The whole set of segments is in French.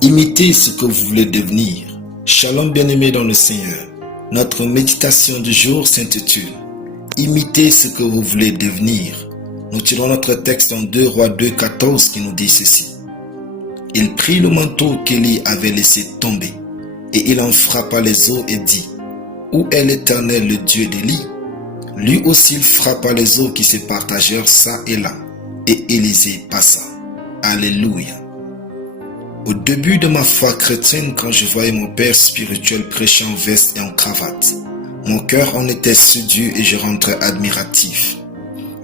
Imitez ce que vous voulez devenir. Shalom bien-aimés dans le Seigneur. Notre méditation du jour s'intitule « Imitez ce que vous voulez devenir ». Nous tirons notre texte en 2 Rois 2, 14 qui nous dit ceci. « Il prit le manteau qu'Élie avait laissé tomber, et il en frappa les eaux et dit « Où est l'Éternel, le Dieu d'Élie ?» Lui aussi il frappa les eaux qui se partagèrent çà et là, et Élisée passa. Alléluia. Au début de ma foi chrétienne, quand je voyais mon père spirituel prêcher en veste et en cravate, mon cœur en était séduit et je rentrais admiratif.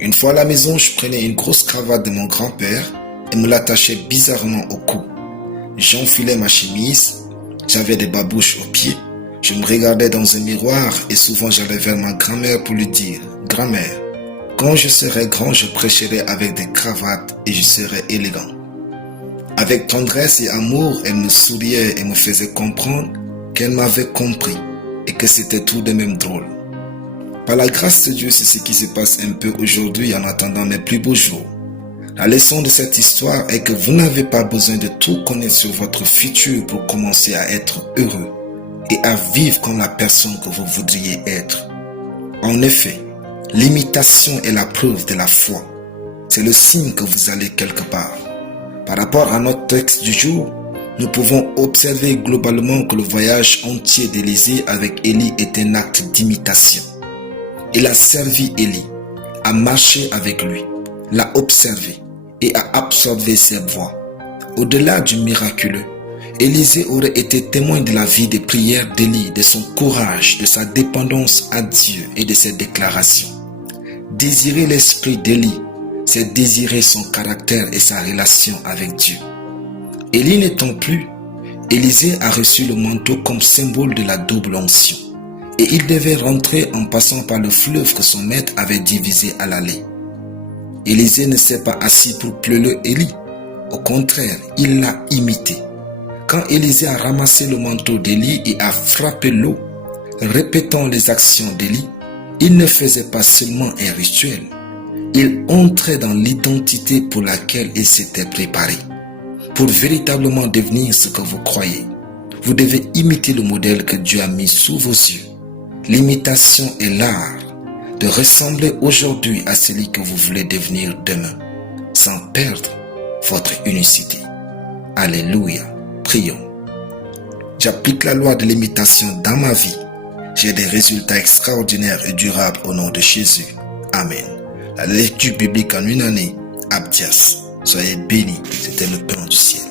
Une fois à la maison, je prenais une grosse cravate de mon grand-père et me l'attachais bizarrement au cou. J'enfilais ma chemise, j'avais des babouches aux pieds, je me regardais dans un miroir et souvent j'allais vers ma grand-mère pour lui dire « Grand-mère, quand je serai grand, je prêcherai avec des cravates et je serai élégant. » Avec tendresse et amour, elle me souriait et me faisait comprendre qu'elle m'avait compris et que c'était tout de même drôle. Par la grâce de Dieu, c'est ce qui se passe un peu aujourd'hui en attendant mes plus beaux jours. La leçon de cette histoire est que vous n'avez pas besoin de tout connaître sur votre futur pour commencer à être heureux et à vivre comme la personne que vous voudriez être. En effet, l'imitation est la preuve de la foi. C'est le signe que vous allez quelque part. Par rapport à notre texte du jour, nous pouvons observer globalement que le voyage entier d'Élisée avec Élie est un acte d'imitation. Il a servi Élie, a marché avec lui, l'a observé et a absorbé ses voix. Au-delà du miraculeux, Élisée aurait été témoin de la vie de prière d'Élie, de son courage, de sa dépendance à Dieu et de ses déclarations. Désirer l'esprit d'Élie, c'est désirer son caractère et sa relation avec Dieu. Élie n'étant plus, Élisée a reçu le manteau comme symbole de la double onction. Et il devait rentrer en passant par le fleuve que son maître avait divisé à l'aller. Élisée ne s'est pas assis pour pleurer Élie. Au contraire, il l'a imité. Quand Élisée a ramassé le manteau d'Élie et a frappé l'eau, répétant les actions d'Élie, il ne faisait pas seulement un rituel. Il entrait dans l'identité pour laquelle il s'était préparé. Pour véritablement devenir ce que vous croyez, vous devez imiter le modèle que Dieu a mis sous vos yeux. L'imitation est l'art de ressembler aujourd'hui à celui que vous voulez devenir demain, sans perdre votre unicité. Alléluia. Prions. J'applique la loi de l'imitation dans ma vie. J'ai des résultats extraordinaires et durables au nom de Jésus. Amen. La lecture biblique en une année, Abdias. Soyez bénis, c'était le pain du ciel.